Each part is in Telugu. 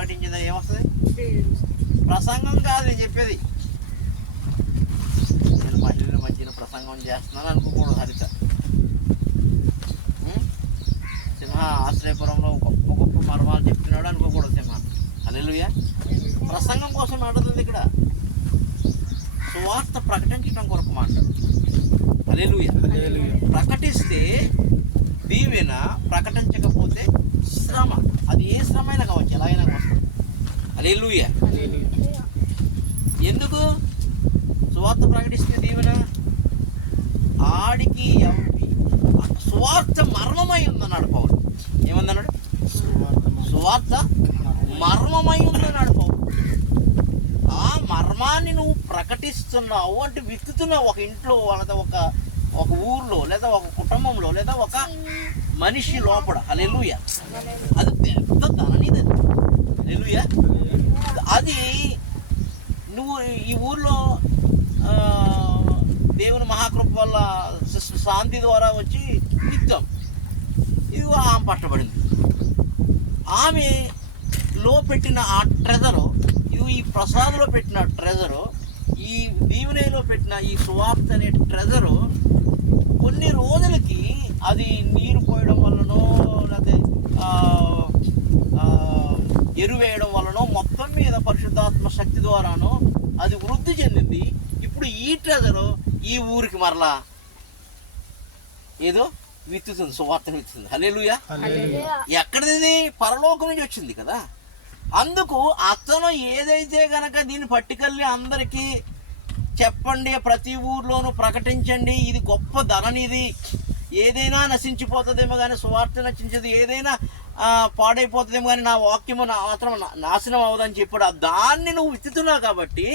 ప్రకటించిందా ఏమొస్తుంది? ప్రసంగం కాదు నేను చెప్పేది. నేను మహిళల మధ్యన ప్రసంగం చేస్తున్నాను అనుకోకూడదు. హరిత సింహ ఆశ్రయపురంలో గొప్ప గొప్ప మర్మాలు చెప్తున్నాడు అనుకోకూడదు సింహ. హల్లెలూయా. ప్రసంగం కోసం మాట్లాడుతుంది ఇక్కడ, సువార్త ప్రకటించడం కొరకు మాట్లాడు. హల్లెలూయా. ప్రకటిస్తే దీవెన, ప్రకటించకపోతే శ్రమ. అది ఏ శ్రమ అయినా కావచ్చు, ఎలాగైనా వస్తుంది. హల్లెలూయా. ఎందుకు సువార్త ప్రకటిస్తే దీవెన? ఆడికి సువార్త మర్మమై ఉందన్నాడు పౌలు. ఏమందన్నాడు? సువార్త మర్మమై ఉందన్నాడు పౌలు. ఆ మర్మాన్ని నువ్వు ప్రకటిస్తున్నావు అంటే విత్తుతున్నావు. ఒక ఇంట్లో, లేదా ఒక ఊర్లో, లేదా ఒక కుటుంబంలో, లేదా ఒక మనిషి లోపల. హల్లెలూయా. అది పెద్ద ధననిది. హల్లెలూయా. అది నువ్వు ఈ ఊర్లో దేవుని మహాకృప వల్ల శాంతి ద్వారా వచ్చి నిత్యం ఇది ఆమె పట్టబడింది. ఆమెలో పెట్టిన ఆ ట్రెజరు, ఇది ఈ ప్రసాదంలో పెట్టిన ట్రెజరు, ఈ దీవెనలో పెట్టిన ఈ సువార్త అనే ట్రెజరు కొన్ని రోజులకి అది నీరు పోయడం వల్లనో, లేకపోతే ఎరువేయడం వల్లనో, మొత్తం మీద పరిశుద్ధాత్మ శక్తి ద్వారానో అది వృద్ధి చెందింది. ఇప్పుడు ఈ ట్రెజరు ఈ ఊరికి మరలా ఏదో విత్తుతుంది, సువార్తను విత్తుతుంది. హల్లెలూయా. ఎక్కడిది? పరలోకం నుంచి వచ్చింది కదా. అందుకు అతను ఏదైతే గనక దీన్ని పట్టుకెళ్ళి అందరికీ చెప్పండి, ప్రతి ఊర్లోనూ ప్రకటించండి, ఇది గొప్ప ధననిది, ఏదైనా నశించిపోతుందేమో కానీ సువార్త నశించదు, ఏదైనా పాడైపోతుందేమో కానీ నా వాక్యము మాత్రం నాశనం అవ్వదని చెప్పాడు. దాన్ని నువ్వు విత్తుతున్నావు కాబట్టి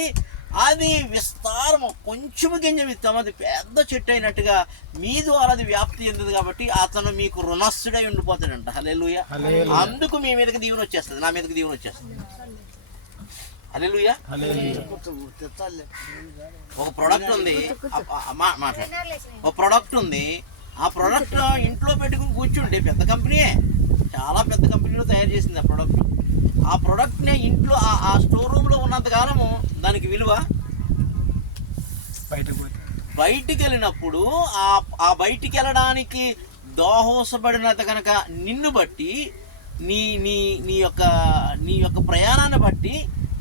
అది విస్తారము, కొంచెము గింజ విత్తాము, అది పెద్ద చెట్టు అయినట్టుగా మీ ద్వారా అది వ్యాప్తి చెందింది కాబట్టి అతను మీకు రుణస్థుడై ఉండిపోతాడంట. హల్లెలూయా. అందుకు మీ మీదకి దీవెన వచ్చేస్తుంది, నా మీదకి దీవెన వచ్చేస్తుంది. హల్లెలూయా. ఒక ప్రోడక్ట్ ఉంది, ఒక ప్రోడక్ట్ ఉంది. ఆ ప్రోడక్ట్ ఇంట్లో పెట్టుకుని కూర్చుంటే పెద్ద కంపెనీయే, చాలా పెద్ద కంపెనీలో తయారు చేసింది ఆ ప్రోడక్ట్. ఆ ప్రోడక్ట్ని ఇంట్లో ఆ స్టోర్ రూమ్లో ఉన్నంత కాలము దానికి విలువ. బయటికి వెళ్ళినప్పుడు ఆ బయటికి వెళ్ళడానికి దోహోసపడినంత కనుక నిన్ను బట్టి, నీ యొక్క ప్రయాణాన్ని బట్టి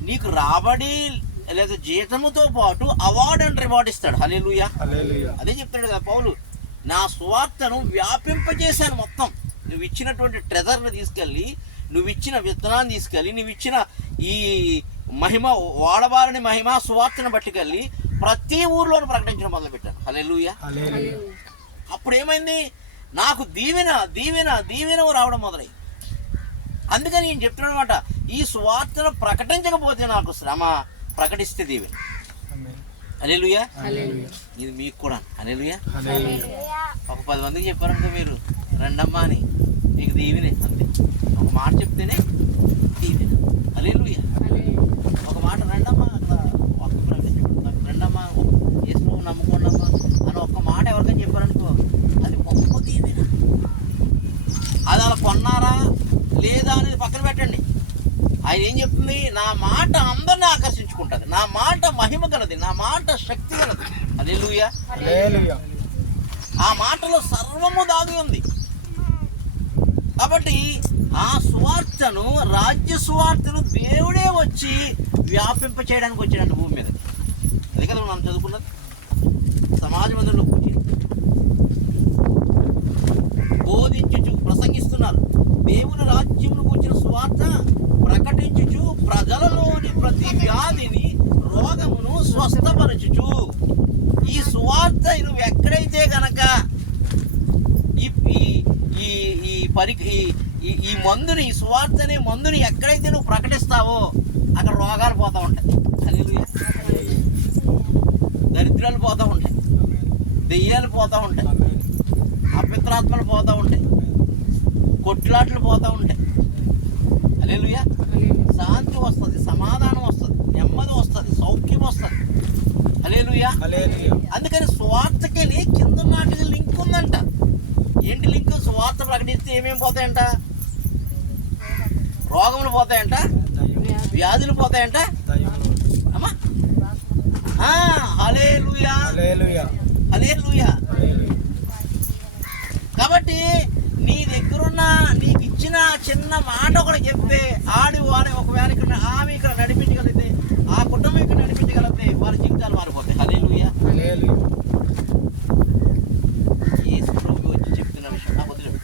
నీకు రాబడి లేదా జీతముతో పాటు అవార్డు అండ్ రివార్డ్ ఇస్తాడు. హల్లెలూయా. అదే చెప్తాడు కదా పౌలు, నా సువార్తను వ్యాపింపజేశాను. మొత్తం నువ్వు ఇచ్చినటువంటి ట్రెజర్ని తీసుకెళ్ళి, నువ్వు ఇచ్చిన విత్తనాన్ని తీసుకెళ్ళి, నువ్వు ఇచ్చిన ఈ మహిమ, వాడబారని మహిమ సువార్తను పట్టుకెళ్ళి ప్రతి ఊర్లోనూ ప్రకటించడం మొదలుపెట్టాను. హల్లెలూయా. అప్పుడు ఏమైంది? నాకు దీవెన దీవెన దీవెన రావడం మొదలైంది. అందుకని నేను చెప్తున్నాను అనమాట, ఈ సువార్తను ప్రకటించకపోతే నాకు శ్రమ, ప్రకటిస్తే దీవెన. హల్లెలూయా. ఇది మీకు కూడా. హల్లెలూయా. ఒక 10 మందికి చెప్పారనుకో, మీరు రండమ్మా అని, మీకు దీవెనే. అంతే, ఒక మాట చెప్తేనే దీవెన. హల్లెలూయా. ఒక మాట రండమ్మా, అక్కడ ఒక్క ప్రకటించబడి రండమ్మా, యేసు నమ్ముకోండమ్మా అని ఒక్క మాట ఎవరికైనా చెప్పారనుకో, అది గొప్ప దీవెన. అది అలా కొన్నారా లేదా అనేది పక్కన పెట్టండి. ఆయన ఏం చెప్తుంది? నా మాట అందరినీ ఆకర్షించుకుంటుంది, నా మాట మహిమ గలది, నా మాట శక్తి గలది. హల్లెలూయా. ఆ మాటలో సర్వము దాగి ఉంది. కాబట్టి ఆ సువార్తను, రాజ్య సువార్తను దేవుడే వచ్చి వ్యాపింప చేయడానికి వచ్చాడంట భూమి మీద. అదే కదా మనం చదువుకున్నది. సమాజ మందిరంలో కూర్చి బోధించుచు ప్రసంగిస్తున్నారు. దేవుని రాజ్యమును కూర్చిన సువార్త ప్రకటించుచు ప్రజలలోని ప్రతి వ్యాధిని, రోగమును స్వస్థపరచుచు. ఈ సువార్త నువ్వు ఎక్కడైతే గనక ఈ మందుని, ఈ సువార్త అనే మందుని ఎక్కడైతే నువ్వు ప్రకటిస్తావో అక్కడ రోగాలు పోతూ ఉంటాయి. హల్లెలూయా. దరిద్రాలు పోతూ ఉంటాయి, దెయ్యాలు పోతూ ఉంటాయి, అపవిత్రాత్మలు పోతూ ఉంటాయి, కొట్లాట్లు పోతూ ఉంటాయి. హల్లెలూయా. శాంతి వస్తుంది, సమాధానం వస్తుంది, నెమ్మది వస్తుంది, సౌఖ్యం వస్తుంది. హల్లెలూయా. అందుకని సువార్తకి కింద నాటికి లింక్ ఉందంట. ఏంటి లింక్? సువార్త ప్రకటిస్తే ఏమేమి పోతాయంట? రోగములు పోతాయంట, వ్యాధులు పోతాయంట. అమ్మా హల్లెలూయా హల్లెలూయా. కాబట్టి నీ దగ్గరున్న నీకు ఇచ్చిన చిన్న మాట ఒకటి చెప్తే ఒకవేళ ఇక్కడ ఆమె ఇక్కడ నడిపించగలిగితే, ఆ కుటుంబం ఇక్కడ నడిపించగలిగితే వారి జీవితాలు మారిపోతాయి. హల్లెలూయా. యేసు ప్రభువు వచ్చి చెప్తున్న విషయం నాకు వదిలేదు.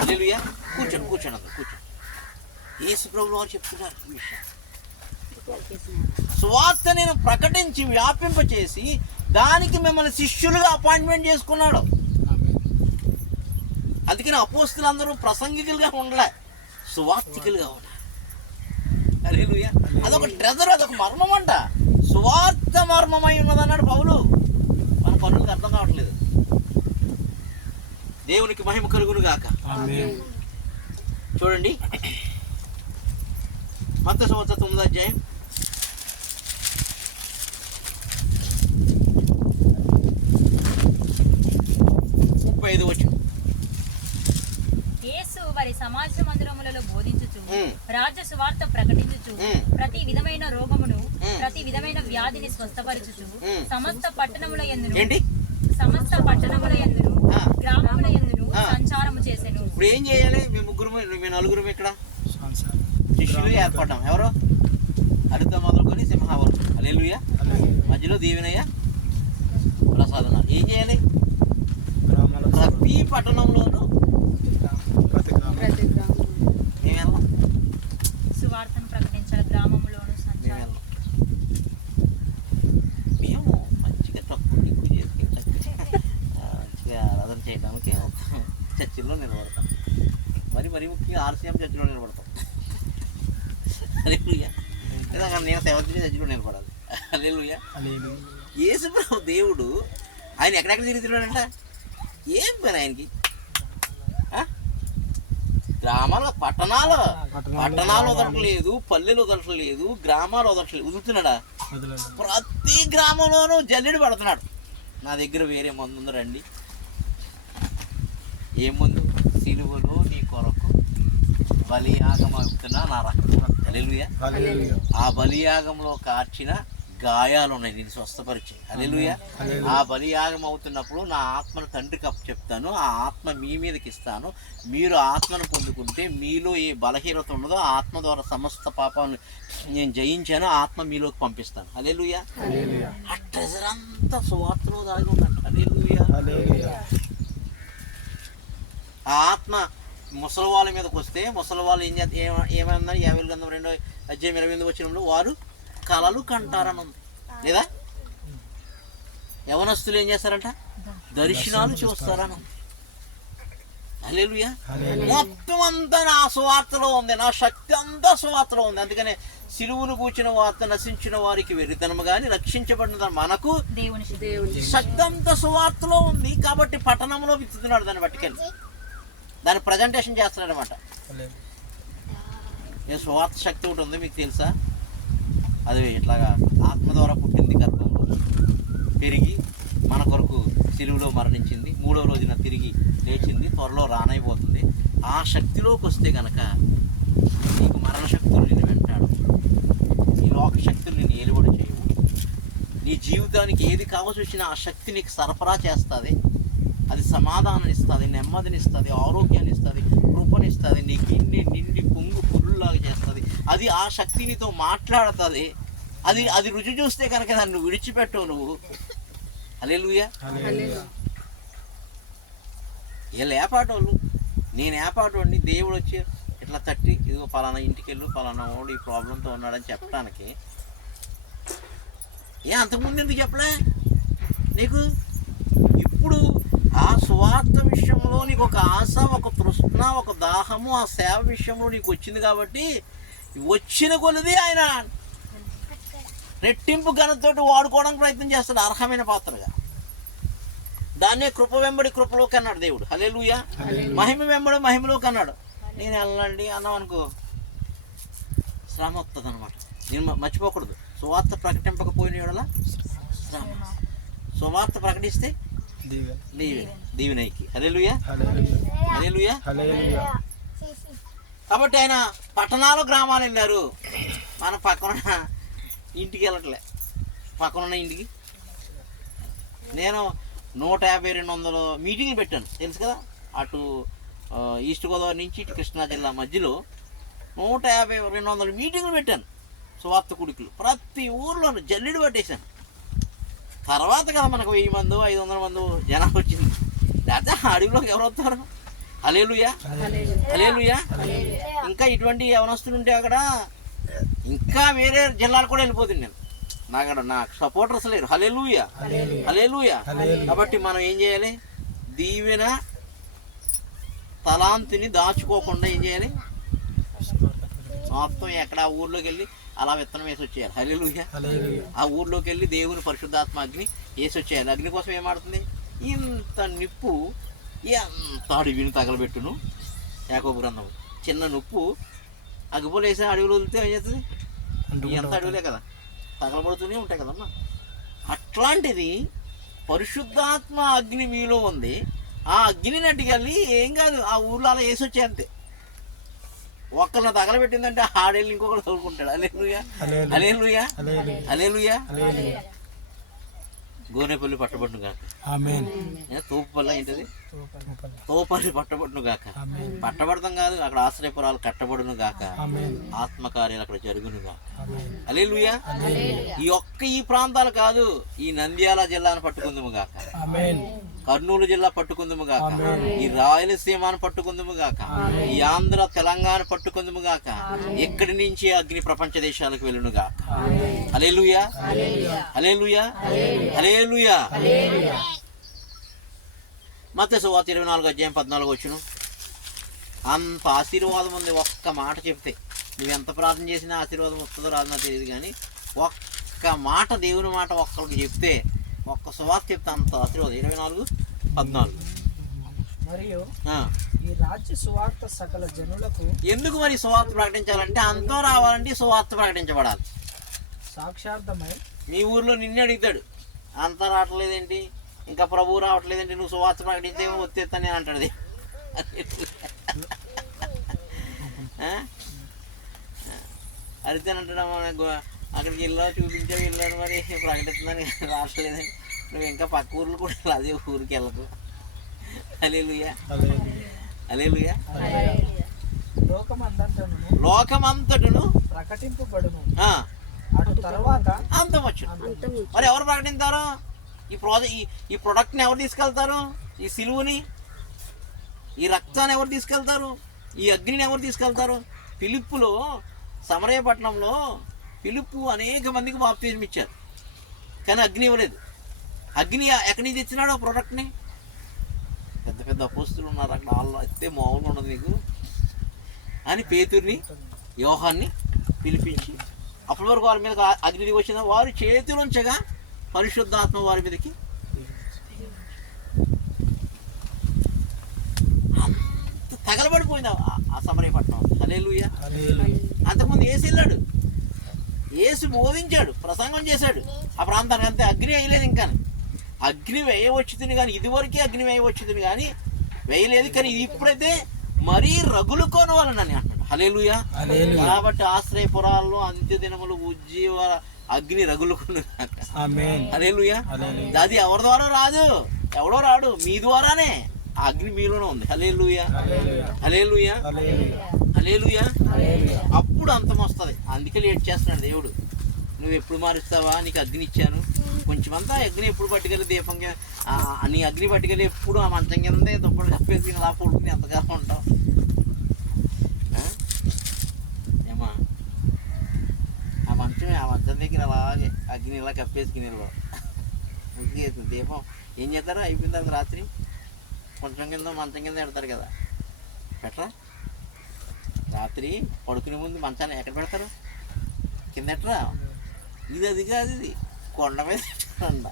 హల్లెలూయా. కూర్చోండి అందరూ కూర్చోండి. యేసు ప్రభువు వారు చెప్తున్నారు ఈ విషయం. సువార్త నేను ప్రకటించి వ్యాపింపచేసి దానికి మిమ్మల్ని శిష్యులుగా అపాయింట్మెంట్ చేసుకున్నాడు. అందుకని అపోస్తులందరూ ప్రసంగికులుగా ఉండలే, సువార్తికులుగా ఉండాలి. హల్లెలూయా. అదొక ట్రెజర్, అదొక మర్మం అంట. సువార్త మర్మమై ఉన్నదన్నాడు పౌలు. మన పనులకు అర్థం కావట్లేదు. దేవునికి మహిమ కలుగును గాక. చూడండి మత్తయి సువార్త 9వ అధ్యాయం 35వ వచనం. యేసు వారి సమాజ మందిరములలో బోధించుచు రాజ్య సువార్త ప్రకటించుచు ప్రతి విధమైన రోగమును ప్రతి విధమైన వ్యాధిని స్వస్థపరచుచు సమస్త పట్టణముల యందును గ్రామముల యందును సంచారము చేసెను. ఇప్పుడు ఏం చేయాలి? మీ నలుగురు ఇక్కడ శిష్యులు ఏర్పడ్డాం. ఎవరో అరిత మొదలుకొని సింహావరం. హల్లెలూయా. మధ్యలో దీవెనయ్య ప్రసాదన. ఏం చేయాలి? ప్రతి పట్టణంలోనూ సువార్తను ప్రకటించాలి. గ్రామంలోను సంచారం. మేము మంచిగా తక్కువ ఎక్కువ చేసి మంచిగా ఆరాధన చేయడానికి చర్చిల్లో నిలబడతాం. మరి ముఖ్యంగా RCM చర్చిలో నిలబడతాం. హల్లెలూయా. నేను సేవ చర్చిలో నిలబడాలి. హల్లెలూయా. యేసు ప్రభు దేవుడు ఆయన ఎక్కడెక్కడ తిరుగుతున్నాడంట? ఏం పని ఆయనకి? గ్రామాలు పట్టణాలు వదలట్లేదు, పల్లెలు వదలట్లేదు, గ్రామాలు వదలట్లేదు. వదులుతున్నాడా? ప్రతి గ్రామంలోనూ జల్లెడు పడుతున్నాడు. నా దగ్గర వేరే మందు ఉంది, రండి. ఏ ముందు? సిలువలో నీ కొరకు బలియాగం అవుతున్నా నా రక్తం. హల్లెలూయా. ఆ బలియాగంలో కార్చిన గాయాలు ఉన్నాయి, నేను స్వస్థపరిచి. హల్లెలూయా. ఆ బలియాగం అవుతున్నప్పుడు నా ఆత్మను తండ్రికి చెప్తాను, ఆ ఆత్మ మీ మీదకి ఇస్తాను. మీరు ఆత్మను పొందుకుంటే మీలో ఏ బలహీనత ఉన్నదో ఆ ఆత్మ ద్వారా సమస్త పాపాలను నేను జయించాను, ఆత్మ మీలోకి పంపిస్తాను. హల్లెలూయా. ఆ ట్రెజర్ అంతా సువార్తలో దాగి ఉందంట. హల్లెలూయా. ఆ ఆత్మ ముసలి వాళ్ళ మీదకి వస్తే ముసలి వాళ్ళు ఏమన్నారు? 50 గ్రంథం 2వ అధ్యాయం 28వ వచనంలో వారు కలలు కంటారని ఉంది లేదా? యవనస్తులు ఏం చేస్తారంట? దర్శనాలు చూస్తారని ఉంది. హల్లెలూయా. మొత్తం అంతా నా సువార్తలో ఉంది, నా శక్తి అంతా సువార్తలో ఉంది. అందుకనే సిలువను కూర్చిన వార్త నశించిన వారికి వెర్రితనము గాని రక్షించబడిన మనకు శక్తి అంతా సువార్తలో ఉంది. కాబట్టి పట్టణంలో విత్తుతున్నాడు, దాన్ని పట్టుకెళ్ళి దాన్ని ప్రజెంటేషన్ చేస్తున్నాడు అనమాట. సువార్త శక్తి ఒకటి ఉంది, మీకు తెలుసా? అది ఇట్లాగా ఆత్మ ద్వారా పుట్టింది, గర్భంలో పెరిగి మన కొరకు సిలువలో మరణించింది, 3వ రోజున తిరిగి లేచింది, త్వరలో రానైపోతుంది. ఆ శక్తిలోకి వస్తే కనుక నీకు మరణ శక్తులు నేను వెంటాడు, ఈ లోక శక్తులు నేను ఏలుబడి చేయవు. నీ జీవితానికి ఏది కావాల్సి వచ్చినా ఆ శక్తి నీకు సరఫరా చేస్తుంది. అది సమాధానం ఇస్తుంది, నెమ్మదినిస్తుంది, ఆరోగ్యాన్ని ఇస్తుంది, కృపనిస్తుంది, నీకు నిండి పొంగు పురుల్లాగా చేస్తుంది. అది ఆ శక్తి నీతో మాట్లాడుతుంది. అది రుచి చూస్తే కనుక దాన్ని విడిచిపెట్టవు నువ్వు. హల్లెలూయా. వీళ్ళు ఏపాటోళ్ళు, నేను ఏపాటోడిని. దేవుడు వచ్చి ఇట్లా తట్టి, ఇదిగో పలానా ఇంటికి వెళ్ళు, పలానా వాడు ఈ ప్రాబ్లంతో ఉన్నాడని చెప్పడానికి అంతకుముందు ఎందుకు చెప్పలే నీకు? ఇప్పుడు ఆ సువార్త విషయంలో నీకు ఒక ఆశ, ఒక తృష్ణ, ఒక దాహము ఆ సేవ విషయంలో నీకు వచ్చింది కాబట్టి వచ్చిన కొలది ఆయన రెట్టింపు ఘనతోటి వాడుకోవడానికి ప్రయత్నం చేస్తాడు, అర్హమైన పాత్రగా. దాన్నే కృప వెంబడి కృపలోకి అన్నాడు దేవుడు. హల్లెలూయా. మహిమ వెంబడి మహిమలోకి అన్నాడు. నేను వెళ్ళండి అన్నాం అనుకో, శ్రమ వస్తుంది అనమాట. నేను మర్చిపోకూడదు, సువార్త ప్రకటింపకపోయిన యెడల శ్రమ, సువార్త ప్రకటిస్తే దీవెనకి. హల్లెలూయా. హల్లెలూయా. కాబట్టి ఆయన పట్టణాలు గ్రామాలు వెళ్ళారు, మన పక్కన ఇంటికి వెళ్ళట్లే. పక్కనున్న ఇంటికి నేను 150-200 మీటింగ్లు పెట్టాను, తెలుసు కదా. అటు ఈస్ట్ గోదావరి నుంచి ఇటు కృష్ణా జిల్లా మధ్యలో 150-200 మీటింగ్లు పెట్టాను, సువార్త కుడికులు. ప్రతి ఊర్లోనూ జల్లెడు పట్టేశాను. తర్వాత కదా మనకు 1000 మంది 500 మంది జనాలు వచ్చింది. లేకపోతే అడవిలోకి ఎవరు వస్తారు? హల్లెలూయా, హల్లెలూయా. ఇంకా ఇటువంటి యవనస్తులు ఉంటే అక్కడ ఇంకా వేరే జిల్లాలు కూడా వెళ్ళిపోతుంది. నేను నాకు సపోర్టర్స్ లేరు. హల్లెలూయా, హల్లెలూయా. కాబట్టి మనం ఏం చేయాలి? దీవెన తలాంతిని దాచుకోకుండా ఏం చేయాలి? మొత్తం ఎక్కడ ఆ ఊర్లోకి వెళ్ళి అలా విత్తనం వేసి వచ్చేయాలి. హల్లెలూయా. ఆ ఊర్లోకి వెళ్ళి దేవుని పరిశుద్ధాత్మ అగ్ని వేసి వచ్చేయాలి. అగ్ని కోసం ఏమాడుతుంది? ఇంత నిప్పు ఎంత అడవిని తగలబెట్టును. యాకోబు గ్రంథం. చిన్న నిప్పు అగ్గిపోలు వేసి అడవిలో వదిలితే ఏం చేస్తుంది? ఎంత అడవులే కదా, తగలబడుతూనే ఉంటాయి కదమ్మా. అట్లాంటిది పరిశుద్ధాత్మ అగ్ని మీలో ఉంది. ఆ అగ్నిని అడ్డుకెళ్ళి ఏం కాదు, ఆ ఊర్లో అలా వేసి వచ్చే అంతే. ఒక్కరిని తగలబెట్టిందంటే ఆడేళ్ళు ఇంకొకరు తగులుకుంటాడు. హల్లెలూయా, హల్లెలూయా, హల్లెలూయా. గోనెపల్లి పట్టబడును గాక, తోపుపల్లి ఏంటది? తోపల్లి పట్టబడును గాక. పట్టబడతాం కాదు, అక్కడ ఆశ్రయపురాలు కట్టబడును గాక, ఆత్మకార్యాలు అక్కడ జరుగును గాక. హల్లెలూయా. ఈ ప్రాంతాలు కాదు, ఈ నంద్యాల జిల్లాను పట్టుకుందుము గాక, కర్నూలు జిల్లా పట్టుకుందుము గాక, ఈ రాయలసీమను పట్టుకుందుము గాక, ఈ ఆంధ్ర తెలంగాణ పట్టుకుందుము గాక. ఇక్కడి నుంచి అగ్ని ప్రపంచ దేశాలకు వెళ్ళును గాక. హల్లెలూయా, హల్లెలూయా, హల్లెలూయా. మత్తయి సువార్త 24:14 అంత ఆశీర్వాదం ఉంది. ఒక్క మాట చెప్తే నువ్వు ఎంత ప్రార్థన చేసినా ఆశీర్వాదం వస్తుందో రాదు నాకు తెలియదు, కానీ ఒక్క మాట, దేవుని మాట ఒక్కరికి చెప్తే, ఒక్క సువార్త చెప్తే అంత ఆశీర్వాదం. 24:14. మరియు ఈ రాజ్య సువార్త సకల జనులకు. ఎందుకు మరి సువార్త ప్రకటించాలంటే అంతం రావాలంటే సువార్త ప్రకటించబడాలి. సాక్షార్థమై మీ ఊర్లో నిన్నే అడుగుతాడు, అంతా రావట్లేదేంటి, ఇంకా ప్రభువు రావట్లేదంటే నువ్వు సువార్త ప్రకటించే వచ్చేస్తాను నేను అంటాడు. అడితేనంటాడు అక్కడికి వెళ్ళావు, చూపించావు, వెళ్ళాను, మరి ప్రకటిస్తున్నాను రావట్లేదని. నువ్వు ఇంకా పక్క ఊర్లు కూడా అదే ఊరికి వెళ్ళకు. హల్లెలూయా, హల్లెలూయా. లోకమంతటను ప్రకటింపబడును, తర్వాత అంతమొచ్చును. మరి ఎవరు ప్రకటించారు? ఈ ప్రొడక్ట్ని ఎవరు తీసుకెళ్తారు? ఈ సిలువుని, ఈ రక్తాన్ని ఎవరు తీసుకెళ్తారు? ఈ అగ్నిని ఎవరు తీసుకెళ్తారు? ఫిలిప్పులో, సమరయపట్నంలో ఫిలిప్పు అనేక మందికి బాప్తిజం ఇచ్చారు, కానీ అగ్ని ఇవ్వలేదు. అగ్ని ఎక్కడి నుంచి తెచ్చినాడు ఆ ప్రోడక్ట్ని? పెద్ద పెద్ద అపోస్తులు ఉన్నారు అక్కడ, వాళ్ళు అయితే మామూలుగా ఉండదు నీకు అని పేతుర్ని, యోహాన్ని పిలిపించి అప్పటి వరకు వారి మీద అగ్ని వచ్చిన వారు చేతులుంచగా పరిశుద్ధాత్మ వారి మీదకి అంత తగలబడిపోయింది ఆ సమరయపట్నం. హల్లెలూయా. అంతకుముందు యేసు వెళ్ళాడు, యేసు బోధించాడు, ప్రసంగం చేశాడు ఆ ప్రాంతానికి, అంతే. అగ్ని వేయలేదు. ఇంకా అగ్ని వేయవచ్చుతుంది కానీ, ఇదివరకే అగ్ని వేయవచ్చుతుంది కానీ వేయలేదు, కానీ ఇప్పుడైతే మరీ రగులుకోని వాళ్ళని అంటాడు. హల్లెలూయా. కాబట్టి ఆశ్రయపురాల్లో అంత్యదినములు ఉజ్జీవ అగ్ని రగులుకును. హల్లెలూయా. అది ఎవరి ద్వారా రాదు, ఎవడో రాడు, మీ ద్వారానే ఆ అగ్ని మీలోనే ఉంది. హల్లెలూయా, హల్లెలూయా, హల్లెలూయా. అప్పుడు అంతం వస్తుంది. అందుకే లేట్ చేస్తున్నాడు దేవుడు. నువ్వు ఎప్పుడు మారుస్తావా? నీకు అగ్ని ఇచ్చాను, కొంచెమంతా అగ్ని ఎప్పుడు పట్టుకెళ్ళి దీపంగా నీ అగ్ని పట్టుకెళ్ళి ఎప్పుడు ఆ మంచం కింద దుప్పటి కప్పేసి అలా పడుకుని ఎంతకాలం ఉంటావు? ఏమా ఆ మంచం దగ్గర అలాగే అగ్ని ఇలా కప్పేసుకుని నిల్వ దీపం ఏం చేస్తారో అయిపోయిన తర్వాత రాత్రి మంచం కింద పెడతారు కదా, పెట్టరా? రాత్రి పడుకునే ముందు మంచాన్ని ఎక్కడ పెడతారు? కింద ఎట్టరా? ఇది అది కాదు, ఇది కొండ మీద కొండ.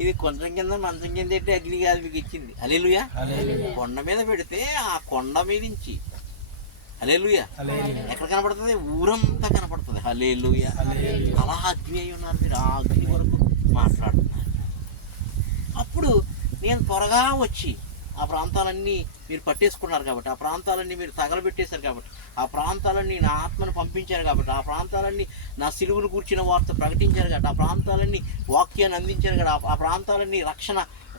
ఇది కొంచెం కింద మంచం కింద పెట్టి అగ్ని కాదు మీకు ఇచ్చింది. హల్లెలూయా. కొండ మీద పెడితే ఆ కొండ మీద నుంచి హల్లెలూయా ఎక్కడ కనపడుతుంది? ఊరంతా కనపడుతుంది. హల్లెలూయా. అలా అగ్ని అయి ఉన్నారు మీరు. ఆ అగ్ని వరకు మాట్లాడుతున్నారు. అప్పుడు నేను త్వరగా వచ్చి ఆ ప్రాంతాలన్నీ మీరు పట్టేసుకున్నారు కాబట్టి, ఆ ప్రాంతాలన్నీ మీరు తగలబెట్టేశారు కాబట్టి, ఆ ప్రాంతాలన్నీ నా ఆత్మను పంపించారు కాబట్టి, ఆ ప్రాంతాలన్నీ నా సిలువను కూర్చిన వార్త ప్రకటించారు కాబట్టి, ఆ ప్రాంతాలన్నీ వాక్యాన్ని అందించారు కాబట్టి, ఆ ప్రాంతాలన్నీ రక్షణ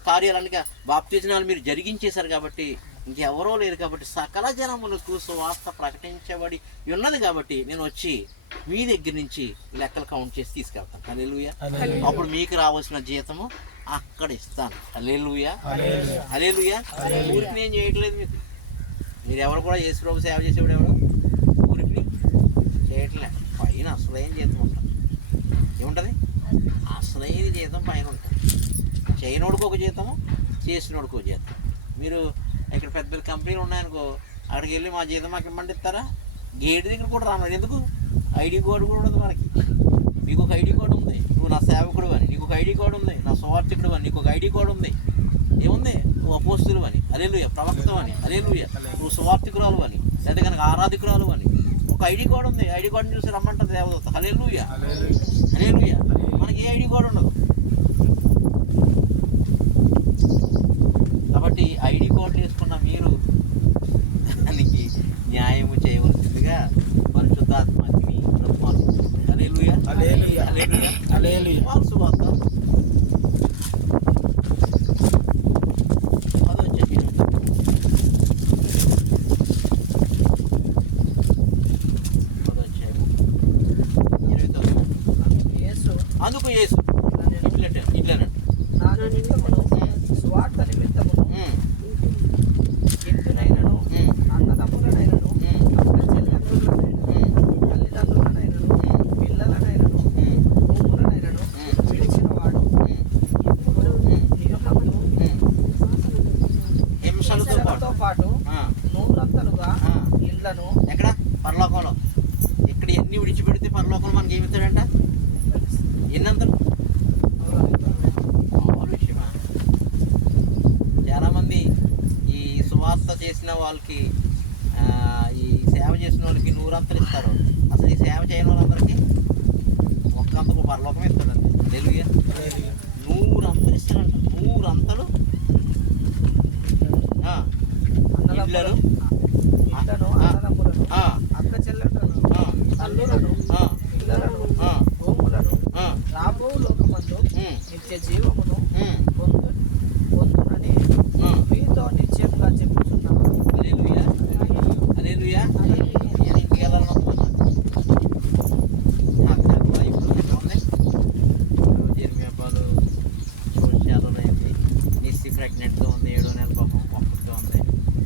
కార్యాలన్నీ బాప్తిజనాలు మీరు జరిగించేశారు కాబట్టి, ఇంకెవరో లేరు కాబట్టి, సకల జనములకు సువార్త ప్రకటించబడి ఉన్నది కాబట్టి నేను వచ్చి మీ దగ్గర నుంచి లెక్కలు కౌంట్ చేసి తీసుకెళ్తాను. హల్లెలూయా. అప్పుడు మీకు రావాల్సిన జీతము అక్కడ ఇస్తాను. హల్లెలూయా. హల్లెలూయా. ఊరికి నేను చేయట్లేదు, మీరు ఎవరు కూడా యేసు ప్రభు సేవ చేసేవాడు ఎవరు ఊరికి చేయట్లే. పైన అసలైన జీతం ఉంటుంది. ఏముంటుంది? అసలైన జీతం పైన ఉంటుంది. చేయనోడికి ఒక జీతము, చేసినోడికి ఒక జీతం. మీరు ఇక్కడ పెద్ద పెద్ద కంపెనీలు ఉన్నాయనుకో, అక్కడికి వెళ్ళి మా జీతం మాకు ఇమ్మంటే ఇస్తారా? గేట్ దగ్గర కూడా రాను. ఎందుకు? ఐడి కార్డు కూడా ఉండదు మనకి. మీకు ఒక ఐడి కార్డు ఉంది, నువ్వు నా సేవకుడు అని. నీకు ఒక ఐడి కార్డు ఉంది, నా సువార్థికుడు అని. నీకు ఒక ఐడి కార్డు ఉంది, ఏముంది? నువ్వు అపోస్తులు అని, హల్లెలూయా. ప్రవక్త అని, హల్లెలూయా. నువ్వు సువార్థికురాలు అని, లేదా కనుక ఆరాధికురాలు అని ఒక ఐడి కార్డు ఉంది. ఐడి కార్డుని చూసి రమ్మంటుంది దేవదూత. హల్లెలూయా. హల్లెలూయా. మనకి ఏ ఐడి కార్డు ఉండదు. కాబట్టి ఐడి కార్డు వేసుకున్న మీరు దానికి న్యాయము చేయవలసిందిగా పరిశుద్ధాత్మ అగ్ని బ్రహ్మాలు. హల్లెలూయా. హల్లెలూయా. హల్లెలూయా. హల్లెలూయా. మార్క్సు వార్త 10వ అధ్యాయం. అందుకు యేసు ఇట్లనండి, నా నిమిత్తమును స్వార్థ నిమిత్తమును ఎత్తునైనను అన్నదమ్ములనైనను అక్క చెల్లెమ్మలనైనను తల్లిదండ్రులనైనను పిల్లలనైనను భూములనైనను విడిచిన వాడు ఇప్పుడు నియమములు హింసలతో పాటు నూరంతలుగా ఇళ్లను ఎక్కడ? పరలోకంలో. ఇక్కడ ఎన్ని విడిచిపెడితే పరలోకంలో మనకి ఏమి ఇస్తాడంట? ఎన్నంతలు? చాలామంది ఈ సువార్త చేసిన వాళ్ళకి, ఈ సేవ చేసిన వాళ్ళకి 100 అంతలు ఇస్తారు. అసలు ఈ సేవ చేయని వాళ్ళందరికీ ఒక్కంతకు పరలోకం ఇస్తాడండి. హల్లెలూయా. 100 అంతలు ఇస్తాడంట. 100 అంతలు ఇళ్ళను, అన్నదమ్ములను అక్క చెల్లెళ్ళను తల్లులను పిల్లలను భూములను రాబో లోకమందు నిత్య జీవమును పొందునని మీతో నిశ్చయంగా చెప్పుచున్నాను. హల్లెలూయా. హల్లెలూయా. నేను ఇంటికి వెళ్ళాలనుకున్నాను. నాకు చెప్పాలా ఇప్పుడు ఎట్లా ఉంది? జెర్మీ అబ్బాలు సోషల్ అయింది, నిస్సి ప్రెగ్నెంట్తో ఉంది, 7వ నెల పాపం ఒక్కటితో ఉంది.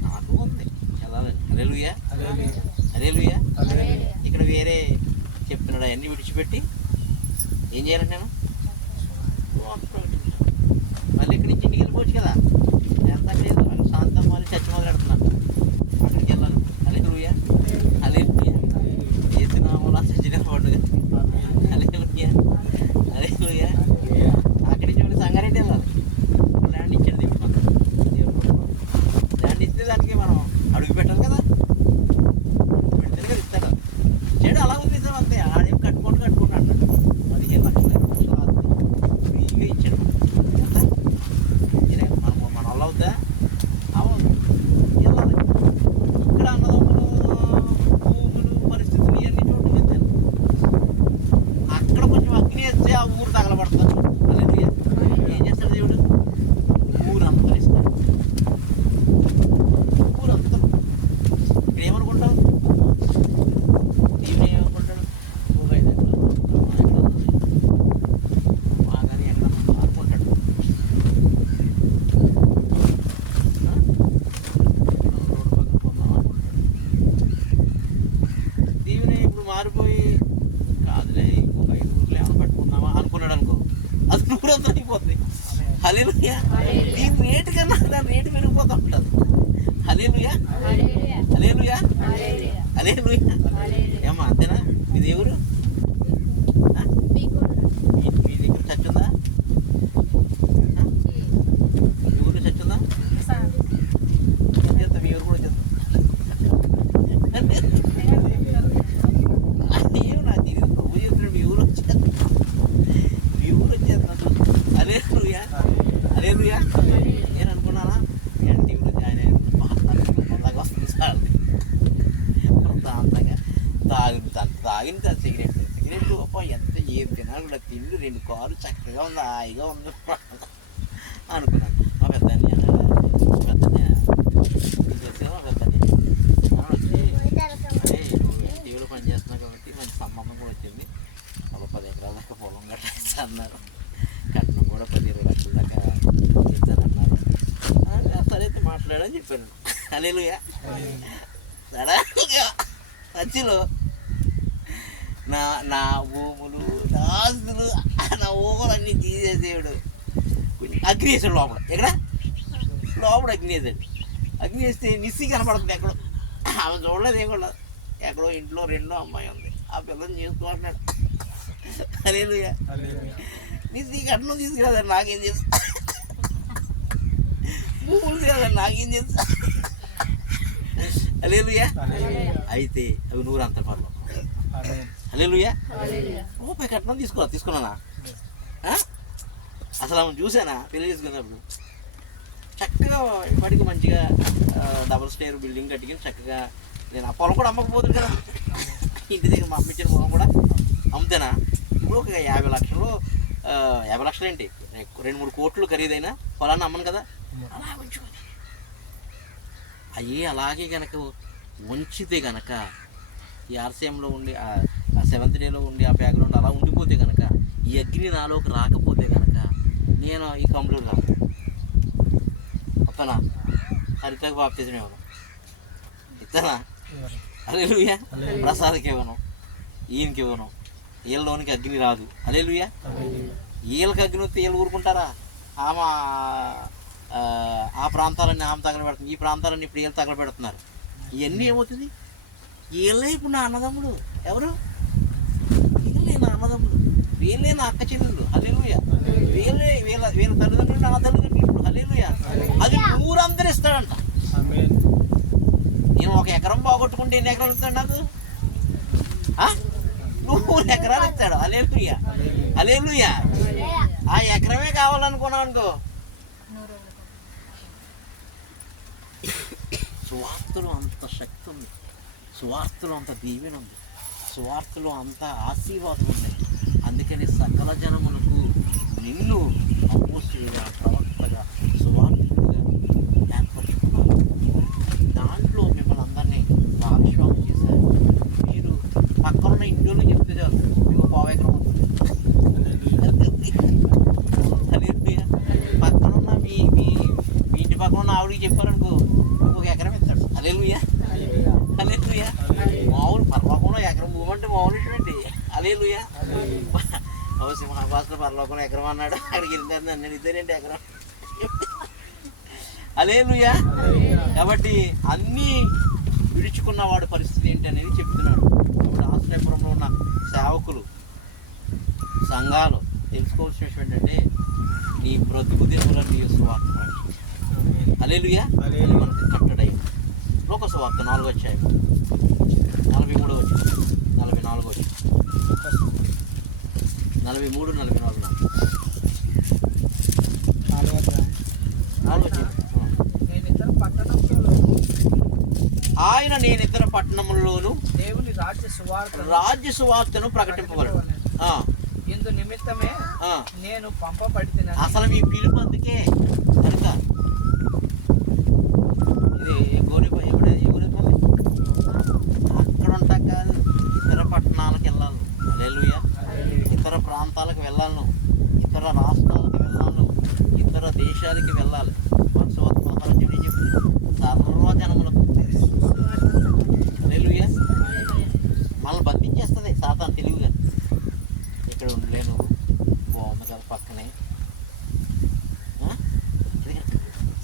నాకు ఉంది వెళ్ళాలని. హల్లెలూయా. హల్లెలూయా. ఇక్కడ వేరే చెప్తున్నాడు, అవన్నీ విడిచిపెట్టి ఏం చేయాలండి నేను? మళ్ళీ ఇక్కడి నుంచి ఇంటికి వెళ్ళిపోవచ్చు కదా. ఎంత లేదు, శాంతం వాళ్ళు చచ్చి మొదలెడుతున్నాను, అక్కడికి వెళ్ళాను. హల్లెలూయా. హల్లెలూయా. చేస్తున్నాము సచిన పండుగ. హల్లెలూయా. హల్లెలూయా. అక్కడి నుంచి మళ్ళీ సంగారెడ్డి వెళ్ళాలి. ల్యాండ్ ఇచ్చాడు దేవుడు మనకు. ల్యాండ్ ఇస్తే దానికి మనం అడుగు పెట్టాలి కదా. పెడితే కదా ఇస్తాడు. చెడు అలా ఉంది సార్, అంతే. ఆడేం కట్టుకుంటూ అంటాడు. 15 లక్షల ఫ్రీగా ఇచ్చాడు. మన వల్ల అవుద్దా? అవ్వదు. వెళ్ళాలి. ఇక్కడ అన్నదమ్ములు, భూములు, పరిస్థితులు ఇవన్నీ చూడటం. అక్కడ కొంచెం అగ్ని వేస్తే ఆ ఊరు తగలబడతాను. హల్లెలూయా. ఏం చేస్తాడు దేవుడు? ఊరంతా ఇస్తాడు. ఊరంతా. ఇక్కడ ఏమనుకుంటావు? దేవుడు ఏమనుకుంటాడు? బాగానే ఎక్కడ అనుకుంటాడు. దీవెన ఇప్పుడు మారిపోయి కాదులే ఇంకొక 5 ఊర్లు ఏమైనా పట్టుకుందామా అనుకున్నాడు అనుకో, అది 100 అంతా అయిపోతుంది. హల్లెలూయా. దీని రేటు కన్నా దాని రేటు పెరిగిపోతూ ఉంటుంది. హల్లెలూయా. హల్లెలూయా. హల్లెలూయా. ఏమ్మా అంతేనా? మీ దేవుడు మీ దగ్గర చర్చ్ ఉందా? మీ ఊరు చర్చ్ ఉందా? చేస్తా, మీ ఊరు కూడా చేస్తా. అయ్యో నాకు తెలియదు. ప్రభు చేస్తున్నాడు, మీ ఊరు వచ్చేస్తా. మీ ఊరు వచ్చేస్తా. హల్లెలూయా. హల్లెలూయా. నేను అనుకున్నానా మీ అంటే సిగరెట్ అప్ప ఎంత ఏది తినాలి కూడా తిండి 2 కార్లు చక్కగా ఉంది, హాయిగా ఉంది అనుకున్నాను. మా పెద్దన్నయ్య టీవీలో పని చేస్తున్నావు కాబట్టి మంచి సంబంధం కూడా వచ్చింది. ఒక 10 ఎకరాల దాకా పొలం కట్టేస్తా అన్నారు. కట్నం కూడా 10-20 లక్షల దాకా ఇస్తానన్నారు. సరే అయితే మాట్లాడని చెప్పాను. హల్లెలూయా. సడన్గా మధ్యలో నా భూములు, నా ఆస్తులు, నా ఊహలన్నీ తీసేసేవాడు. అగ్ని వేసాడు లోపల. ఎక్కడ లోపల అగ్ని వేసాడు. అగ్ని వేస్తే నిస్సి కనపడుతుంది. ఎక్కడో ఆమె చూడలేదు, ఏం కూడా ఎక్కడో ఇంట్లో 2వ అమ్మాయి ఉంది, ఆ పిల్లని చేసుకోవాలన్నాడు. హల్లెలూయా. నిస్సి కట్నం తీసుకురాదు, నాకేం తెలుసు. భూములు తీసుకురాదు, నాకేం తెలుసు. హల్లెలూయా. అయితే అవి 100 అంత పర్లో. హల్లెలూయా. రూపాయి కట్నం తీసుకున్నానా? అసలు ఆమె చూసానా పెళ్లి చేసుకున్నప్పుడు? చక్కగా ఇప్పటికి మంచిగా డబుల్ స్టేర్ బిల్డింగ్ కట్టుకుని చక్కగా నేను ఆ పొలం కూడా అమ్మకపోతుంది కదా. ఇంటి దగ్గర మా అమ్మ ఇచ్చిన పొలం కూడా అమ్ముతానా? ఇప్పుడు ఒక 50 లక్షలు 50 లక్షలు ఏంటి 2-3 కోట్లు ఖరీదైన పొలాన్ని అమ్మను కదా. అలా ఉంచుకొని అయ్యి అలాగే కనుక ఉంచితే కనుక ఈ ఆర్సీఎంలో ఉండి ఆ 7th డేలో ఉండి ఆ బ్యాక్గ్రౌండ్ అలా ఉండిపోతే కనుక, ఈ అగ్ని నాలోకి రాకపోతే కనుక నేను ఈ కంప్లీట్ రాను. వస్తానా? హరితకు బాప్తిజం ఇవ్వను, ఇస్తానా? హల్లెలూయా. ప్రసాద్కి ఇవ్వను, ఈయనకి ఇవ్వను. వీళ్ళలోనికి అగ్ని రాదు. హల్లెలూయా. వీళ్ళకి అగ్ని వస్తే వీళ్ళు ఊరుకుంటారా? ఆమె ఆ ప్రాంతాలన్నీ ఆమె తగలబెడుతుంది, ఈ ప్రాంతాలన్నీ ఇప్పుడు వీళ్ళు తగలబెడుతున్నారు. ఇవన్నీ ఏమవుతుంది? వీళ్ళే ఇప్పుడు నా అన్నదమ్ముడు. ఎవరు? వీళ్ళే నా అన్నదమ్ముడు, వీళ్ళే నా అక్క చెల్లెళ్ళు. హల్లెలూయా. వీళ్ళ తల్లిదండ్రులు నా తల్లిదండ్రులు ఇప్పుడు. హల్లెలూయా. అది ఊరందరూ ఇస్తాడంట. నేను 1 ఎకరం పోగొట్టుకుంటే ఎన్ని ఎకరాలు ఇస్తాడు నాకు? 100 ఎకరాలు ఇస్తాడు. హల్లెలూయా. హల్లెలూయా. ఆ ఎకరమే కావాలనుకున్నావు అనుకో. సువార్తలో అంత శక్తి ఉంది, సువార్తలో అంత దీవెన ఉంది, సువార్తలో అంత ఆశీర్వాదం ఉన్నాయి. అందుకని సకల జనములకు నిన్ను అపోస్తలుగా, ప్రవక్తగా, సువార్తగా ఏర్పరచుకున్నారు. దాంట్లో మిమ్మల్ని అందరినీ భాగస్వామ్యం చేశారు. మీరు పక్కనున్న ఇంట్లో చెప్తే చాలు, మీకు 1/2 ఎకరం అవుతుంది. పక్కనున్న మీ ఇంటి పక్కన ఉన్న ఆవిడికి చెప్పారనుకో, 1 ఎకరం ఇస్తాడు. హల్లెలూయా. హల్లెలూయా. మామూలు పరలోకంలో ఎకరం భూమి అంటే మామూలు ఏంటి? హల్లెలూయా. సింహాభాస్కర్ పరలోకంలో ఎకరం అన్నాడు, అక్కడికి వెళ్ళింది నన్ను ఇద్దరేంటి ఎకరం. హల్లెలూయా. కాబట్టి అన్నీ విడుచుకున్న వాడి పరిస్థితి ఏంటి అనేది చెప్తున్నాడు. ఇప్పుడు ఆశ్రయపురంలో ఉన్న సేవకులు, సంఘాలు తెలుసుకోవాల్సిన విషయం ఏంటంటే, నీ బ్రతుకు దినముల నీ సువార్త. హల్లెలూయా. అది మనకు కట్టడై. లోక సువార్త 4వ అధ్యాయం 43వ వచనం, 44వ వచనం, 43, 44. ఆయన నేనిద్దరు పట్టణముల్లోను దేవుని రాజ్య సువార్తను ప్రకటింపబడు. ఇందు నిమిత్తమే నేను పంపబడిన. అసలు మీ పిలుపు అందుకే కనుక ఇది అక్కడ ఉంటా కాదు, ఇతర పట్టణాలకు వెళ్ళాలి. హల్లెలూయా. ఇతర ప్రాంతాలకు వెళ్ళాలను, ఇతర రాష్ట్రాలకు వెళ్ళాలను, ఇతర దేశాలకి వెళ్ళాలి. సర్వజనములకు. హల్లెలూయా. మనల్ని బంధించేస్తుంది సాతాను తెలివిగా. ఇక్కడ ఉండలేను, బాగుంది కదా పక్కనే.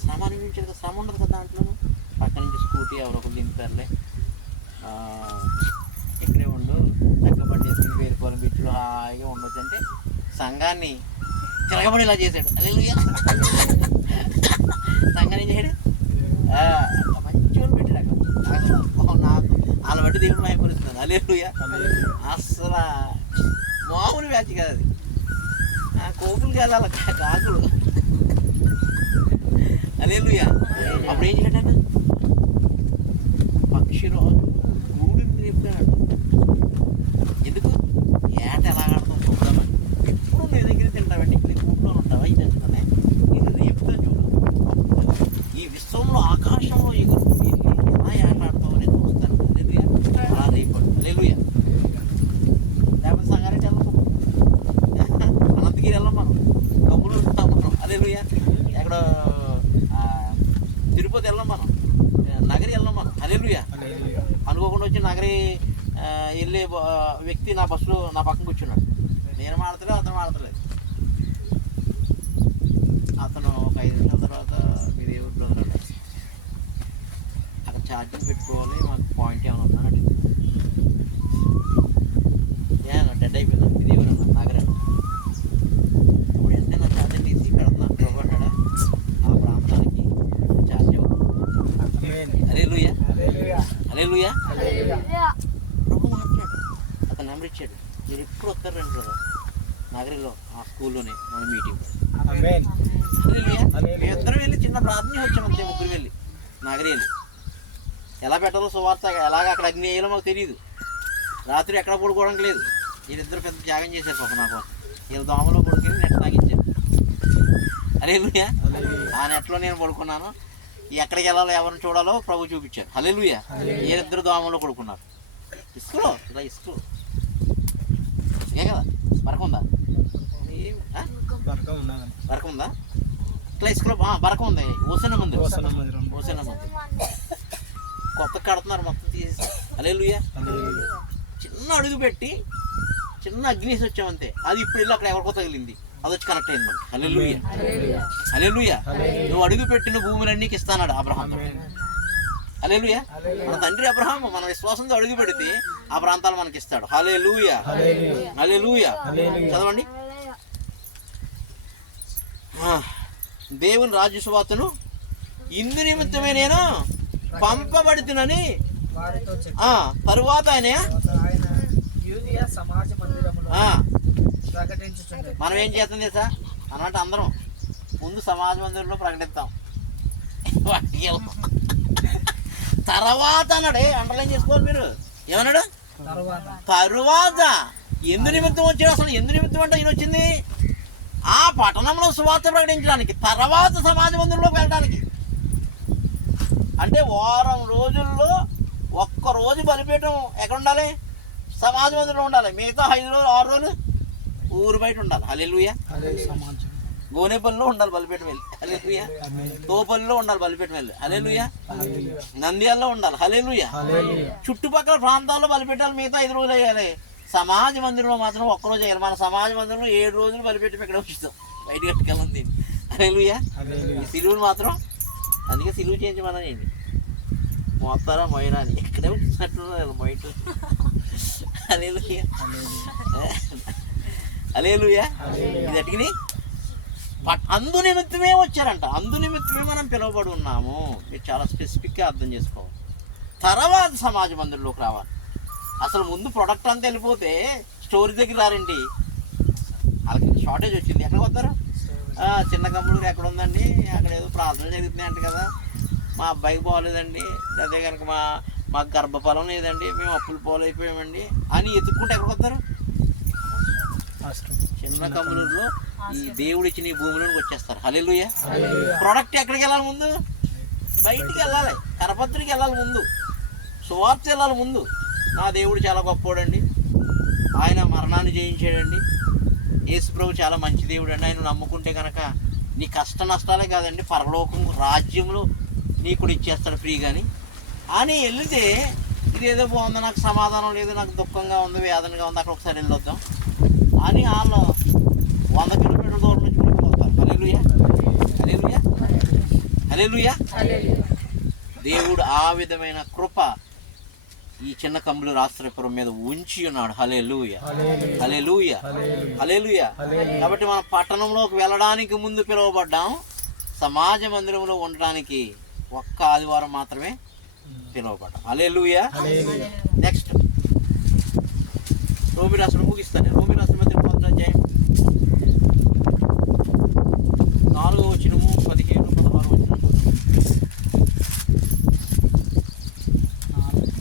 శ్రమ అనిపించదు కదా, శ్రమ ఉండదు కదా దాంట్లోనూ. పక్క నుంచి స్కూటీ ఎవరొకరు దింపారులే, ఇక్కడే ఉండు, చక్కబడి వేసుకుని పేరుకోవాలి, బీచ్లో హాయిగా ఉండొచ్చు అంటే సంఘాన్ని తిరగబడేలా చేశాడు. హల్లెలూయా. సంఘాన్ని చేశాడు, మంచి వాళ్ళు పెట్టాడు అక్కడ. నాకు వాళ్ళ బట్టి దేవుడు మహిమపరుస్తున్నాను. హల్లెలూయా. అసలు మామూలు బ్యాచ్ కాదు అది. కోపులకి వెళ్ళాలి కాకులు. హల్లెలూయా. అప్పుడు ఏం చేయడాను? పక్షిరాజు గూడుని రేపాడు. ఎందుకు? హల్లెలూయా. ఎక్కడ తిరుపతి వెళ్ళాం మనం, నగరి వెళ్ళాం మనం. హల్లెలూయా. అనుకోకుండా వచ్చి నగరి వెళ్ళే వ్యక్తి నా బస్సులో నా పక్కన కూర్చున్నాడు. నేను మాడతలేదు, అతను మాడతలేదు. అతను ఒక 5 నిమిషాల తర్వాత మీ దేవుడు బ్రదర్ అన్నాడు. అక్కడ ఛార్జింగ్ పెట్టుకోవాలి, మాకు పాయింట్ ఏమైనా ఉందా అని అడిగింది. డెడ్ అయిపోయింది మీ దేవుడు అన్న నగర. ఇప్పుడు వెంటనే నా ఛార్జింగ్ తీసి పెడుతున్నాను ప్రభుత్వాడా ఆ ప్రాంతానికి ఛార్జ్ అవుతుంది. హల్లెలూయా. హల్లెలూయా. ప్రభు మాట్లాడు, అతను నెంబర్ ఇచ్చాడు. మీరు ఎప్పుడు వస్తారు రండి బ్రదర్, నగరిలో ఆ స్కూల్లోనే మన మీటింగ్. ఇద్దరు వెళ్ళి చిన్న ప్రార్థన వచ్చాము అంతే, ముగ్గురు వెళ్ళి నగరి వెళ్ళి. ఎలా పెట్టాలో సువార్త, ఎలాగ అక్కడ అగ్ని వేయాలో మాకు తెలియదు. రాత్రి ఎక్కడ పడుకోవడానికి లేదు. వీళ్ళిద్దరు పెద్ద త్యాగం చేశారు పాప నా కోసం. వీళ్ళు దోమలో పడుకుని నెట్ తాగించారు. హల్లెలూయా. ఆ నెట్లో నేను పడుకున్నాను. ఎక్కడికి వెళ్ళాలో ఎవరిని చూడాలో ప్రభు చూపించారు. హల్లెలూయా. వీళ్ళిద్దరు దోమలో పడుకున్నారు. ఇసుకలో, ఇలా ఇసుకలో ఏ కదా బరక ఉందా, బరక ఉందా ఇట్లా ఇసుకలో బరక ఉంది. ఓసన మంది, ఓసన మంది కొత్త కడుతున్నారు మొత్తం తీసేసి. హల్లెలూయా. చిన్న అడుగు పెట్టి చిన్న అగ్నేసి వచ్చామంతే. అది ఇప్పుడు వెళ్ళి అక్కడ ఎవరికో తగిలింది, అది వచ్చి కనెక్ట్ అయింది మనకి. హల్లెలూయా. హల్లెలూయా. నువ్వు అడుగు పెట్టిన భూములన్నీ ఇస్తానాడు అబ్రహాం. హల్లెలూయా. మన తండ్రి అబ్రహాం మన విశ్వాసంతో అడుగు పెడితే ఆ ప్రాంతాలు మనకి ఇస్తాడు. హల్లెలూయా. హల్లెలూయా. చదవండి. దేవుని రాజ్య సువార్తను ఇందు నిమిత్తమే నేను పంపబడుతునని తరువాత ఆయన మనం ఏం చేస్తాం తెలుసా అన్నట్టు, అందరం ముందు సమాజ మందిరంలో ప్రకటిస్తాం. తర్వాత అన్నాడే, అండర్లైన్ చేసుకోవాలి మీరు. ఏమన్నాడు? తరువాత. ఎందు నిమిత్తం వచ్చాడు అసలు? ఎందు నిమిత్తం అంటే ఈయన వచ్చింది ఆ పట్టణంలో సువార్త ప్రకటించడానికి, తర్వాత సమాజ మందిరంలోకి వెళ్ళడానికి. అంటే వారం రోజుల్లో ఒక్కరోజు బలిపీఠం ఎక్కడ ఉండాలి? సమాజ మందిరంలో ఉండాలి. మిగతా 5 రోజులు 6 రోజులు ఊరు బయట ఉండాలి. హల్లెలూయా. గోనేపల్లిలో ఉండాలి బలిపీఠం వెళ్ళి. హల్లెలూయా. తోపల్లిలో ఉండాలి బలిపీఠం వెళ్ళి. హల్లెలూయా. నంద్యాలలో ఉండాలి. హల్లెలూయా. చుట్టుపక్కల ప్రాంతాల్లో బలిపీఠాలు మిగతా 5 రోజులు వేయాలి. సమాజ మందిరంలో మాత్రం ఒక్కరోజు వేయాలి. మన సమాజ మందిరంలో 7 రోజులు బలిపీఠం ఇక్కడ ఉంచుతాం, బయట కట్టుకెళ్ళం దీన్ని. హల్లెలూయా. ఈ సిలువును మాత్రం అందుకే సిలువు చేయించమని మోస్తారా మొయ్యరా అని ఎక్కడే ఉంటున్నట్లు మొయ్యట. హల్లెలూయా. హల్లెలూయా. ఇది అటుకుని అందు నిమిత్తమే వచ్చారంట. అందు నిమిత్తమే మనం పిలువబడి ఉన్నాము. మీరు చాలా స్పెసిఫిక్గా అర్థం చేసుకోవాలి. తర్వాత సమాజ మందిరంలోకి రావాలి. అసలు ముందు ప్రొడక్ట్ అంతా వెళ్ళిపోతే స్టోరీ దగ్గర రారండి. వాళ్ళకి షార్టేజ్ వచ్చింది. ఎక్కడికి వస్తారు? చిన్న కంపెనీలు ఎక్కడ ఉందండి, అక్కడ ఏదో ప్రార్థన జరుగుతున్నాయి అంట కదా, మా అబ్బాయికి బాగోలేదండి, అదే కనుక మాకు గర్భఫలం లేదండి, మేము అప్పులు పోలైపోయామండి అని ఎత్తుక్కుంటే ఎక్కడికి వస్తారు? చిన్న కంపెనీలో ఈ దేవుడు ఇచ్చిన ఈ భూమిలోకి వచ్చేస్తారు. హల్లెలూయా. ప్రొడక్ట్ ఎక్కడికి వెళ్ళాలి? ముందు బయటికి వెళ్ళాలి, కరపత్రికి వెళ్ళాలి, ముందు సువార్త వెళ్ళాలి. ముందు నా దేవుడు చాలా గొప్పోడండి, ఆయన మరణాన్ని జయించాడండి, యేసు ప్రభు చాలా మంచి దేవుడు అండి, ఆయన నమ్ముకుంటే కనుక నీ కష్ట నష్టాలే కాదండి, పరలోకం రాజ్యంలో నీకు కూడా ఇచ్చేస్తాడు ఫ్రీగాని అని వెళితే, ఇదేదో బాగుంది, నాకు సమాధానం లేదు, నాకు దుఃఖంగా ఉంది, వేదనగా ఉంది, అక్కడ ఒకసారి వెళ్ళొద్దాం అని వాళ్ళు 100 కిలోమీటర్ల దూరం నుంచి కూడా వస్తారు. హల్లెలూయా. హల్లెలూయా. హల్లెలూయా. దేవుడు ఆ విధమైన కృప ఈ చిన్న కమ్ములు రాష్ట్రపురం మీద ఉంచి ఉన్నాడు. హల్లెలూయా. హల్లెలూయా. హల్లెలూయా. కాబట్టి మనం పట్టణంలోకి వెళ్ళడానికి ముందు పిలువబడ్డాం, సమాజ మందిరంలో ఉండడానికి ఒక్క ఆదివారం మాత్రమే పిలువబడ్డాం. హల్లెలూయా. నెక్స్ట్ రోమి రాష్ట్రం ముగిస్తాను. రోమి రాష్ట్రం మధ్య 4వ అధ్యాయం 4వ వచనము 15, 16 వచనం.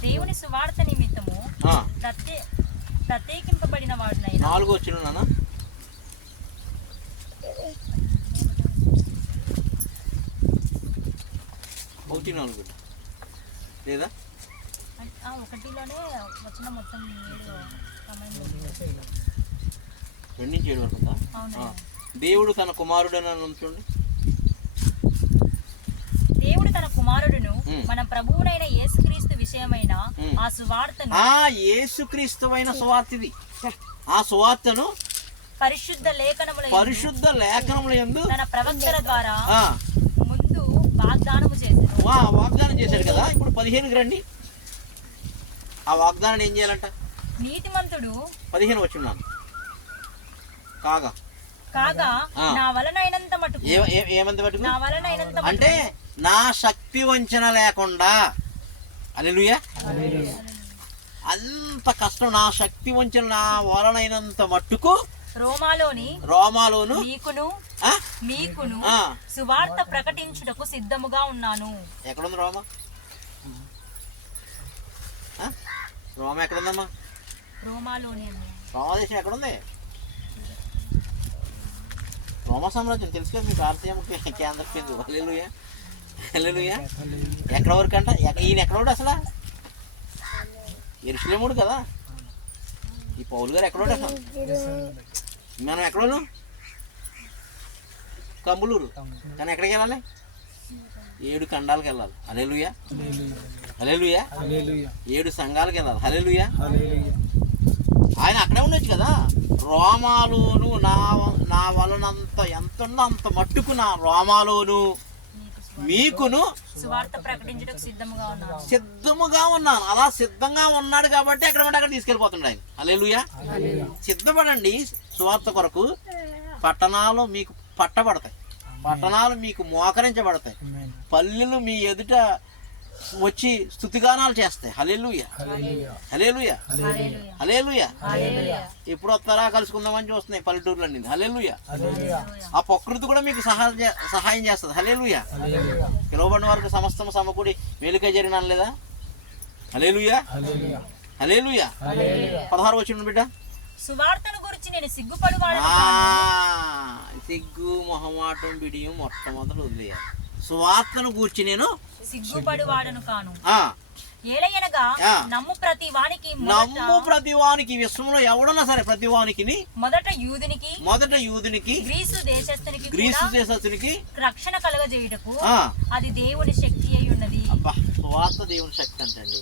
దేవుని సువార్త నిమిత్తము ప్రత్యేకింపబడిన వాడునైనా 4వ వచనం నాన్న. ఒకటి 4 లేదా? ఒకటిలోనే వచ్చిన మొత్తం 2 నుంచి 7 వరకు ఉందా? దేవుడు తన కుమారుడని ఉంచండి. దేవుడు తన కుమారుడును మన ప్రభువునైన యేసుక్రీస్తు విషయమైన ఆ సువార్తను యేసుక్రీస్తువైన సువార్త ఇది. ఆ సువార్తను పరిశుద్ధ లేఖనముల యందు తన ప్రవక్తల ద్వారా ముందు వాగ్దానం చేశాడు కదా. ఇప్పుడు 15కి రండి. ఆ వాగ్దానం ఏం చేయాలంట? నీతిమంతుడు 15 వచ్చున్నాను కాగా నా వలనైనంత మటుకు ఏమంత మటుకు అంటే నా శక్తి వంచన లేకుండా. హల్లెలూయా. అంత కష్టం. నా శక్తి వంచన నా వలనైనంత మట్టుకు రోమాలోను మీకును సువార్త ప్రకటించుటకు సిద్ధముగా ఉన్నాను. ఎక్కడుంది రోమా? రోమా ఎక్కడుందమ్మా? రోమాదేశం ఎక్కడుంది? రోమా సామ్రాజ్యం తెలుసు కదా మీకు. ఆర్సీఎం కేంద్ర కేంద్రం. హల్లెలూయా. హల్లెలూయా. ఎక్కడ వరకు అంట? ఈయన ఎక్కడోడు అసలు? యెరూషలేముడు కదా. ఈ పౌలు గారు ఎక్కడోడు అసలు? మనం ఎక్కడోను? కంబులూరు. కానీ ఎక్కడికి వెళ్ళాలి? 7 ఖండాలకు వెళ్ళాలి. హల్లెలూయా. హల్లెలూయా. 7 సంఘాలకు వెళ్ళాలి. హల్లెలూయా. ఆయన అక్కడే ఉండొచ్చు కదా. రోమాలోను నా వలనంత ఎంత ఉందో అంత మట్టుకు నా రోమాలోను మీకును సువార్త ప్రకటించుటకు సిద్ధముగా ఉన్నాను. అలా సిద్ధంగా ఉన్నాడు కాబట్టి ఎక్కడ అక్కడ తీసుకెళ్ళిపోతున్నాడు ఆయన. హల్లెలూయా. సిద్ధపడండి సువార్త కొరకు. పట్టణాలు మీకు పట్టబడతాయి, పట్టణాలు మీకు మోకరించబడతాయి, పల్లెలు మీ ఎదుట వచ్చి స్తుతిగానాలు చేస్తాయి. హల్లెలూయా. హల్లెలూయా. హల్లెలూయా. ఎప్పుడు వస్తారా కలుసుకుందామని చూస్తున్నాయి పల్లెటూరులన్నీ. హల్లెలూయా. ఆ ప్రకృతి కూడా మీకు సహాయం చేస్తుంది. హల్లెలూయా. పిలువబడిన వారికి సమస్తం సమకూడి మేలుకై జరిగిన లేదా? హల్లెలూయా. హల్లెలూయా. 16 వచ్చిన బిడ్డ. సువార్తను గురించి నేను సిగ్గుపడువాడు. సిగ్గు మొహమాటం బిడియం మొట్టమొదలు వదిలేయాలి. సువార్తను గూర్చి నేను సిగ్గుపడువాడను కాను. ఏలయనగా నమ్ము ప్రతి వానికి విశ్వంలో ఎవడన్నా సరే ప్రతి వానికి మొదట యూదునికి గ్రీసు దేశస్థునికి రక్షణ కలుగజేయుటకు అది దేవుని శక్తి అయి ఉన్నది. సువార్త దేవుని శక్తి అంటండి.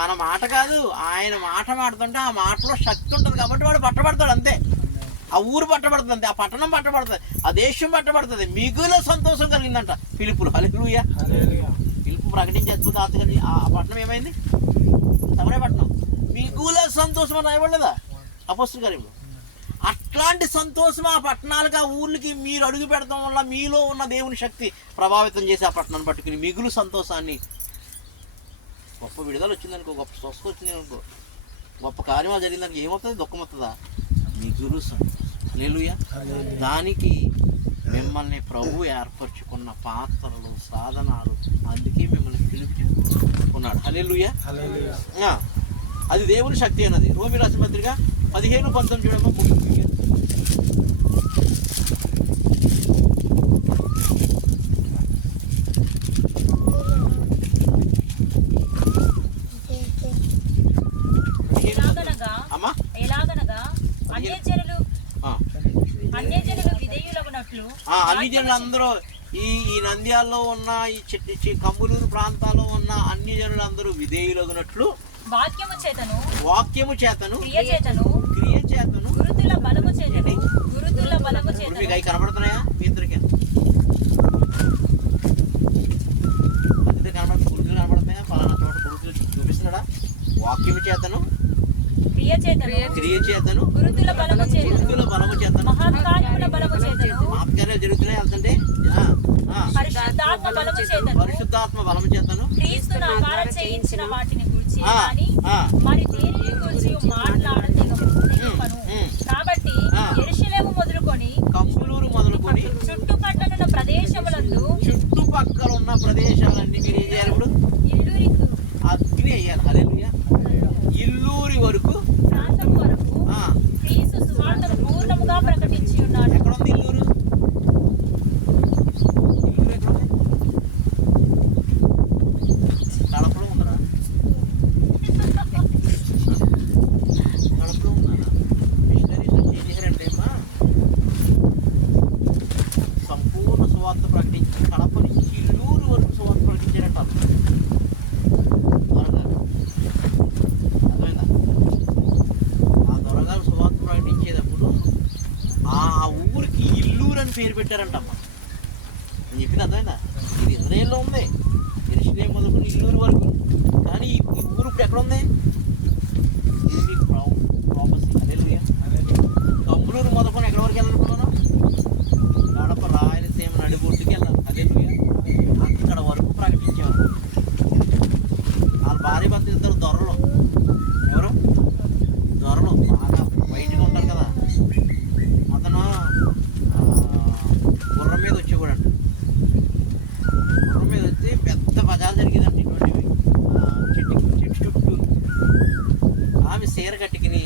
మన మాట కాదు, ఆయన మాట మాడుతుంటే ఆ మాటలో శక్తి ఉంటుంది కాబట్టి వాడు పట్టబడతాడు అంతే. ఆ ఊరు పట్టబడుతుంది, ఆ పట్టణం పట్టబడుతుంది, ఆ దేశం పట్టబడుతుంది. మిగుల సంతోషం కలిగిందంట ఫిలిప్పులు. హల్లెలూయా. ఫిలిప్పు ప్రకటించే అద్భుత ఆత్మని ఆ పట్టణం ఏమైంది? సమరయ పట్టణం. మిగుల సంతోషం అని రాయబడలేదా అపొస్తలుల కార్యములు? అట్లాంటి సంతోషం ఆ పట్టణాలకి ఆ ఊర్లకి మీరు అడుగు పెడతాం వల్ల మీలో ఉన్న దేవుని శక్తి ప్రభావితం చేసి ఆ పట్టణాన్ని పట్టుకుని మిగులు సంతోషాన్ని, గొప్ప విడుదల వచ్చిందనుకో, గొప్ప స్వస్థ వచ్చింది అనుకో, గొప్ప కార్యమాలు జరిగిందనుకో, ఏమవుతుంది? దుఃఖం వస్తుందా? మిగులు సంతోషం. హల్లెలూయా. దానికి మిమ్మల్ని ప్రభు ఏర్పరచుకున్న పాత్రలు, సాధనాలు, అందుకే మిమ్మల్ని పిలుపుకున్నాడు. హల్లెలూయా. అది దేవుని శక్తి అన్నది. రోమి రాసిన పత్రిక 15:19 చూడమ్మా. అన్ని జనులందరూ ఈ నంద్యాలలో ఉన్న ఈ కమ్ములూరు ప్రాంతాల్లో ఉన్న అన్ని జనులందరూ విధేయులగునట్లు వాక్యము చేతను క్రియ చేతను గురుతుల బలము చేతను మీకు అవి కనబడుతున్నాయా? మీ ఇద్దరికి గురుతులు కనబడుతున్నాయా? ఫలానా చోట గురుతులు చూపిస్తున్నాడా? వాక్యము చేతను క్రియ చేతను గురుతుల బలము చేతను మహత్కార్యముల బలము చేతను మహత్కార్యాలు జరుగుతున్నాయి. అంటే పరిశుద్ధాత్మ బలము చేతను క్రీస్తును ఆకారం చేయించిన వాటిని గురించి మరి దేనిని గురించి మాట్లాడలేకపోతున్నాను. కాబట్టి యెరూషలేము మొదలుకొని కంబులూరు మొదలుకొని చుట్టుపక్కల ప్రదేశములందు చుట్టుపక్కల ఉన్న ప్రదేశాలన్నీ మీరు ఏం చేయాలి? ఇప్పుడు ఇల్లూరికి అగ్ని అయ్యాలి. హల్లెలూయా. ఇల్లూరి వరకు ప్రాంతం వరకు క్రీస్తు సువార్తను పూర్ణముగా ప్రకటించి ఉన్నాడు. ఎక్కడ ఉంది ఇల్లూరు? ఇల్లూరు ఎక్కడ ఉంది? కడపలో ఉందరా? కడపలో ఉన్నారా? మిషనరీస్ ఏం చేశారంటే అని పేరు పెట్టారంటమ్మా. నేను చెప్పింది అర్థమైందా? ఇది ఇజ్రాయేల్లో ఉంది, యెరూషలేము మొదలుకొని ఇల్లూరు వరకు. కానీ ఈ ఊరు ఇప్పుడు ఎక్కడ ఉంది? ఇది మీకు ప్రాపసీ. హల్లెలూయా. కంబళూరు మొదలుకొని ఎక్కడి వరకు వెళ్ళాలనుకున్నాను? కడప రాయలసీమ నడిబొట్టుకి వెళ్ళాలి. హల్లెలూయా. అక్కడ వరకు ప్రకటించేవారు. వాళ్ళ భార్య భర్త ఇద్దరు దొరలు. ఎవరు? దొరలు. బాగా బయటగా ఉంటారు కదా. అతను గుర్రం మీద వచ్చేవాడంట. గుర్రం మీద వచ్చి పెద్ద బజార్ జరిగేదంట ఇటువంటివి, చెట్టు చుట్టూ. ఆమె చీర కట్టుకుని,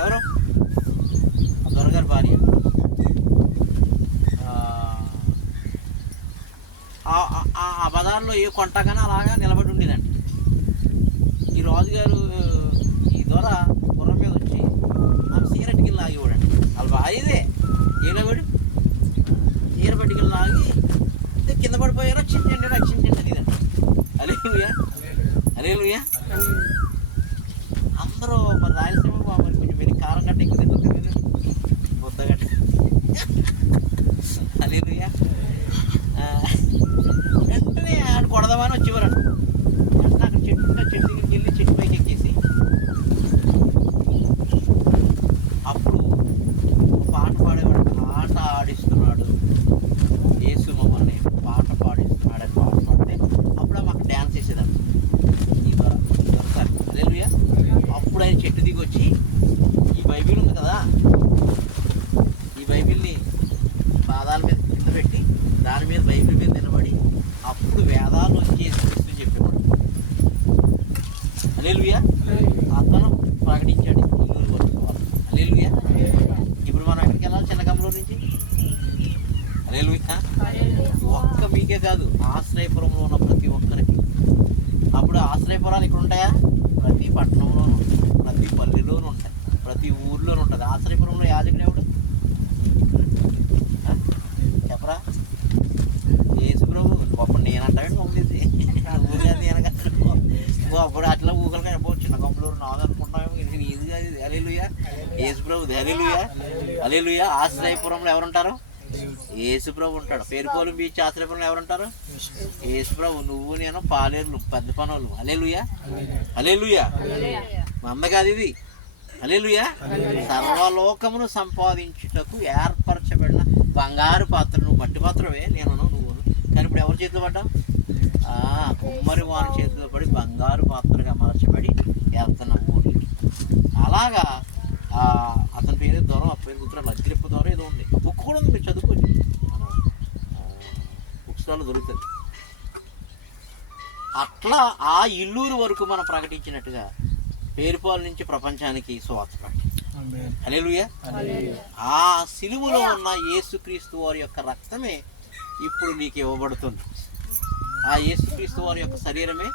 ఎవరు? ఆ దొరగారి భార్య, ఆ బజార్లో ఏ కొంటగానే అలాగా నిలబడి ఉండేదంట. ఈ రాజుగారు, ఈ దొర గుర్రం మీద వచ్చి ఆమె చీర కట్టుకుని లాగేవాడంట. వాళ్ళ భార్యదే. ఏలాగాడు చీర పట్టుకుని లాగి కింద పడిపోయారో రక్షించండి రక్షించండి ఇదంట. హల్లెలూయా. హల్లెలూయా. అందరూ మరి రాయలసీమ మరి కొంచెం మీరు కారం గట్ట ఎక్కువ తింటుంది కదా, ముద్ద గట్ట. హల్లెలూయా. వెంటనే ఆడు కొడదామని వచ్చేవారంట. వెంటనే అక్కడ చెట్టు దగ్గరికి వెళ్ళి చెట్టు పైకి ఎక్కేసి అప్పుడు పాట పాడేవాడు. పాట ఆడిస్తున్నాడు యేసు మమ్మల్ని, పాట పాడిస్తున్నాడు అని పాట పాడితే అప్పుడు ఆమె అక్కడ డ్యాన్స్ చేసేదంట. ఈ దొరసారి. హల్లెలూయా. అప్పుడు ఆయన చెట్టు దిగి వచ్చి ఈ బైబిల్ ఉంది కదా, ఈ బైబిల్ని పాదాల మీద కింద పెట్టి దాని మీద బైబిల్ మీద నిలబడి అప్పుడు వేదాలు వచ్చేసి చెప్పేవాడు. హల్లెలూయా. అతను ప్రకటించాడు ఇల్లూరు వరకు. హల్లెలూయా. ఇప్పుడు మనం ఎక్కడికి వెళ్ళాలి? చిన్నగంలో నుంచి. హల్లెలూయా. ఒక్క మీకే కాదు, ఆశ్రయపురంలో ఉన్న ప్రతి ఒక్కరికి. అప్పుడు ఆశ్రయపురాలు ఇక్కడ ఉంటాయా? ప్రతి పట్టణంలోనూ, ప్రతి పల్లెలోనూ ఉంటాయి, ప్రతి ఊర్లోనూ ఉంటుంది. ఆశ్రయపురంలో యాజకుడు ఎవడు? చెప్పరా? యేసు ప్రభు. అప్పుడు నేనంటాడు పంపించి అప్పుడు అట్లా ఊగలు కానీ చిన్న కంపులూరు నాది అనుకుంటున్నాము. ఇది నీది కాదు. ఇది హల్లెలూయా. యేసు ప్రభు. హల్లెలూయా. హల్లెలూయా. ఆశ్రయపురంలో ఎవరుంటారు? యేసు ప్రభు ఉంటాడు. పేరుపోలు బీచ్ ఆశ్రయపురంలో ఎవరుంటారు? యేసు ప్రభు. నువ్వు నేను పాలేరులు, పెద్ద పనులు. హల్లెలూయా. హల్లెలూయా. మంద కాదు ఇది. హల్లెలూయా. సర్వలోకమును సంపాదించుటకు ఏర్పరచబడిన బంగారు పాత్ర. నువ్వు మట్టి పాత్రవే, నేను నువ్వు. కానీ ఇప్పుడు ఎవరి చేతిలో పడ్డావు? కుమ్మరి వారి చేతిలో పడి బంగారు పాత్రగా మార్చబడి వెళ్తున్న ఊరికి. అలాగా అతని పేరు దూరం, ఆ పేరు గుర్తురాలు, అగ్రిప్ప దూరం ఏదో ఉంది. బుక్ కూడా ఉంది, మీరు చదువుకోవచ్చు, బుక్ స్టాల్లో దొరుకుతుంది. అట్లా ఆ ఇల్లూరు వరకు మనం ప్రకటించినట్టుగా పేరుపాలు నుంచి ప్రపంచానికి సువార్త ప్రకటించాం. హల్లెలూయా. ఆ సిలువలో ఉన్న యేసుక్రీస్తు వారి యొక్క రక్తమే ఇప్పుడు నీకు ఇవ్వబడుతుంది. ఆ యేసుక్రీస్తు వారి యొక్క శరీరమే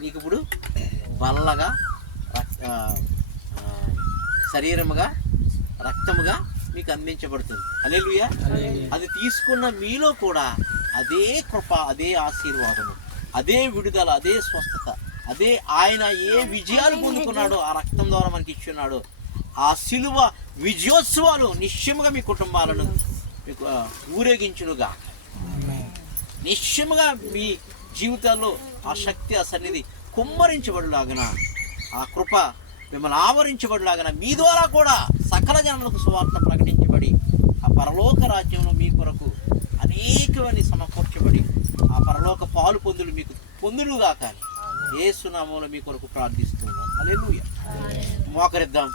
నీకు ఇప్పుడు బల్లగా, శరీరముగా, రక్తముగా మీకు అందించబడుతుంది. హల్లెలూయా. అది తీసుకున్న మీలో కూడా అదే కృప, అదే ఆశీర్వాదము, అదే విడుదల, అదే స్వస్థత, అదే ఆయన ఏ విజయాలు పొందుకున్నాడో ఆ రక్తం ద్వారా మనకి ఇచ్చున్నాడు. ఆ సిలువ విజయోత్సవాలు నిశ్చయముగా మీ కుటుంబాలను మీకు ఊరేగించునుగా. నిశ్చయముగా మీ జీవితాల్లో ఆ శక్తి, ఆ సన్నిధి కుమ్మరించబడులాగన, ఆ కృప మిమ్మల్ని ఆవరించబడులాగన, మీ ద్వారా కూడా సకల జనులకు సువార్త ప్రకటించబడి ఆ పరలోక రాజ్యంలో మీ కొరకు అనేకమని సమకూర్చబడి ఆ పరలోక పాలు పొందులు మీకు పొందులుగా. కానీ యేసు నామములో మీ కొరకు ప్రార్థిస్తున్నాను. హల్లెలూయా. మోకరిద్దాం.